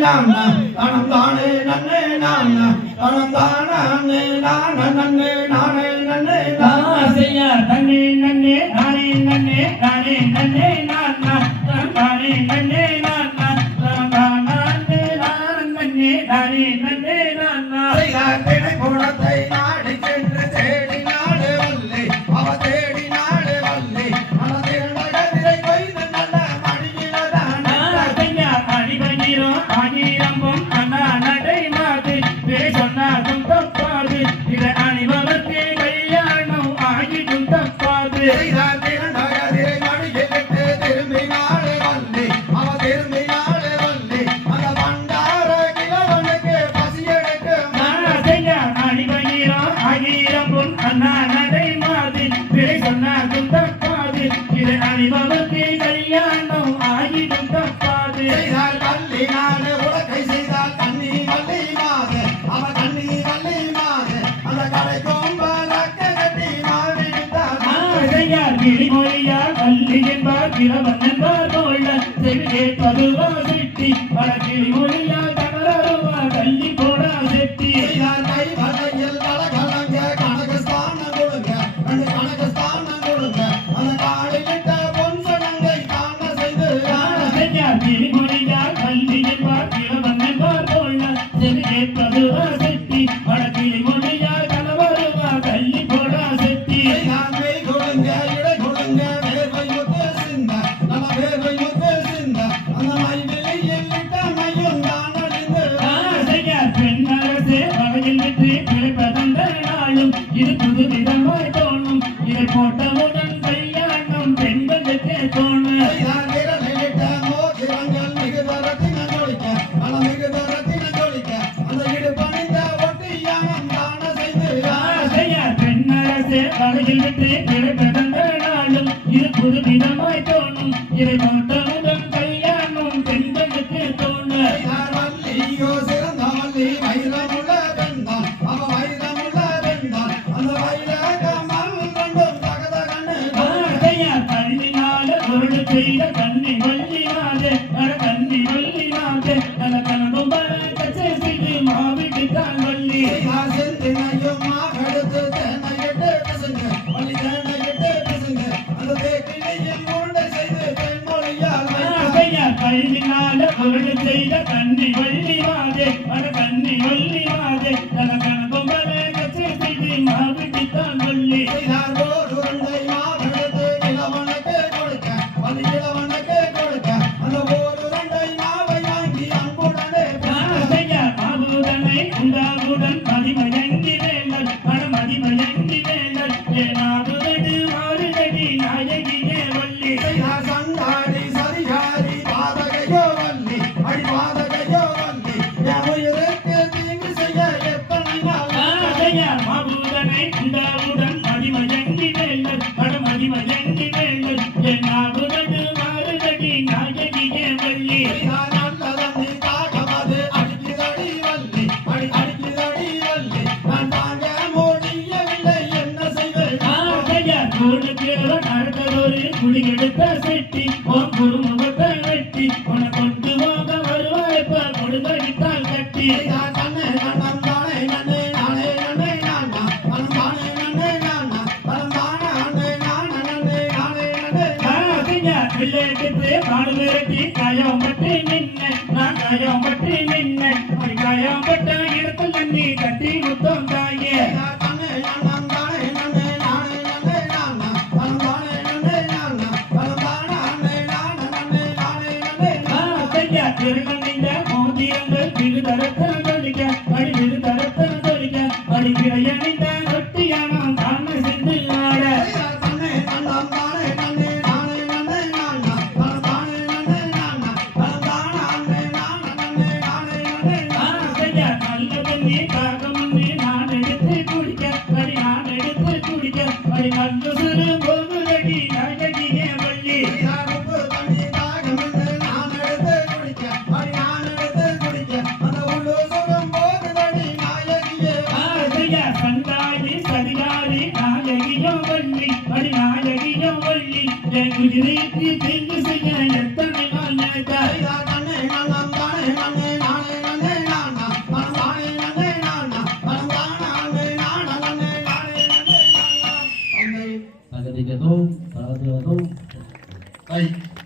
நானா தானம் தானே நன்னே நானா தானம் தானே நானா நன்னே நானே நன்னே ஆசையா தன்னே நன்னே நானே நன்னே நானே நன்னே நானா தானே நன்னே நானா தானே நன்னே நானே நன்னே நானா தினை குணத்தை நாடி சென்று தேடி நாடு வல்லை அவ தேடி நாடு வல்லை மனதிரை கொய்து நல்ல மடியினதான் அடிபணிரும் ஆகிரம்பும் அண்ணா நடை மாது சொன்னாதும் தப்பாது இதை அணிவதற்கு கல்யாணம் ஆகிடும் தப்பாது திரை மடியிட்டு திரும்பி நாடு வல்லை அவ திரும்பி நாடு வல்லை அந்த பண்டார கிழவனுக்கு பசி எடுக்கும் அடிபணிரும் ஆகிரம்பும் அண்ணா நடை மாது சொன்னாதும் தப்பாது இதை அணிவதற்கு கல்யாணம் ஆகிடும் தப்பாது கள்ளி நாடு உலகை செய்தால் கண்ணி வள்ளி மாது அவ கண்ணி வள்ளி மாது அந்த கடை கோம்பலக்க கட்டி மாறிவிட்டார் கிளிமொழியா கல்லி என்பார் கிழவன் என்பார் போல செவி கேட்பதுவா செட்டி பல கிளிமொழியா கணரருவா கல்லி போடா செட்டி கை வலையில் கலகலங்க கனகஸ்தானம் கொடுங்க ரெண்டு கனகஸ்தானம் கொடுங்க அந்த காடிலிட்ட பொன் சனங்கை காண செய்து கிளிமொழியா கல்லி என்பார் கிழவன் என்பார் போல செவி கேட்பதுவா செட்டி பல கிளிமொழியா கணவருவா கல்லி போடா செட்டி கொடுங்க இடை கொடுங்க வேர்வை முத்து சிந்த நல்ல வேர்வை முத்து சிந்த அந்த மை வெளியில் இட்ட மையும் தான் அழிந்து பெண்ணரசே வகையில் வெற்றி பிழைப்பதந்த நாளும் இது புது விதமாய் தோணும் இதை போட்டவுடன் கல்யாணம் பெண்களுக்கே தோணும் பெண்ணரசே வகையில் வெற்றி பிழைப்பதந்த நாளும் இது புது விதமாய் தோணும் இதை போட்டவுடன் கல்யாணம் பெண்களுக்கே தோணும் வைரமுள்ள பெண்தான் அவ வைரமுள்ள பெண்தான் அந்த வைரகமல் கொண்டும் தகத கண்ணு கண்ணினால பொருள் செய்த கண்ணி வள்ளினாதே கண்ணி வள்ளினாதே அந்த கணக்கும் கச்சை செய்து மாவிட்டு தான் வள்ளி செந்தினையும் மாகெடுத்து தேனையிட்டு பசுங்க வள்ளி தேனையிட்டு பசுங்க அந்த தேக்கினையில் உருண்டை செய்து பெண்மொழியால் கண்ணினால பொருள் செய்த கண்ணி வள்ளினாதே கண்ணி வள்ளினாதே அந்த கணக்கும் கச்சை செய்து மாவிட்டு தான் வள்ளி உருண்டை மாவெடுத்து கிழவனுக்கு கொடுக்க வள்ளி கிழவனுக்கு கொடுக்க அந்த ஓர் உருண்டை மாவை வாங்கி அன்புடனே மாவுடனை உண்டாவுடன் மதிமயங்கி வேண்டல் மதிமயங்கி வேண்டல் ஏனாவுதடு மாறுதடி நாயகியே வள்ளி சண்டாடி சரிகாரி பாதகையோ வள்ளி அடி பாதகையோ வள்ளி உயிருக்கு தீங்கு செய்ய எத்தனை நாள் மாவுடனை உண்டாவுடன் மதிமயங்கி வேண்டல் மதிமயங்கி வேண்டல் ஏனாவுதடு மாறுதடி நாயகியே வள்ளி நல்லதனை தாக்கமது அடிக்குதடி வள்ளி அடிக்குதடி வள்ளி நான் தாங்க முடியவில்லை என்ன செய்வேன் அடுத்ததொரு குடிகெடுத்த செட்டி ஓம் குருமுகத்தை வெட்டி உன கொண்டு போக வருவாய்ப்ப கொடுத்தடித்தால் கட்டி கண்ணே கண்ணம் தானே நன்னே நானே நன்னே நானா கண்ணம் தானே நன்னே நானா கண்ணம் தானே நன்னே நானா நன்னே நானே நன்னே பிள்ளைக்கு பாடு விரட்டி காயம் பற்றி நின்ன நான் காயம் பற்றி நின்ன காயம் பட்ட இடத்துல நீ கட்டி முத்தம் தாயே கண்ணே கண்ணம் தானே நன்னே நானே நன்னே நானா கண்ணம் தானே நன்னே நானா கண்ணம் தானே நன்னே நானா நன்னே நானே நன்னே திருநந்த மோதிரங்கள் விருதரத்தன தொழிக்க அடி விருதரத்தன தொழிக்க அடிக்கிறையணிந்த ரொட்டியானம் தானே சென்று ஆட கண்ணே கண்ணம் தானே நன்னே நானே நன்னே நானா கண்ணம் தானே நன்னே நானா கண்ணம் தானே நன்னே நானா நன்னே நானே நன்னே நல்ல தண்ணி தாகமுன்னே நான் எடுத்து குடிக்க அடி நான் எடுத்து குடிக்க அடி நல்ல சிறு போகுதடி நாயகியே வள்ளி உப்பு தண்ணி தாகமிட்டு நான் எடுத்து குடிக்க அடி நான் எடுத்து குடிக்க அந்த உள்ளு சுகம் போகுதடி நாயகியே சண்டாடி சரியாரி நாயகியோ வள்ளி அடி நாயகியோ வள்ளி என் குதிரைக்கு தீங்கு செய்ய எத்தனை நாள் நினைத்தாய் கண்ணே கண்ணம் தானே நன்னே திகதோம் தாததோம். ஐ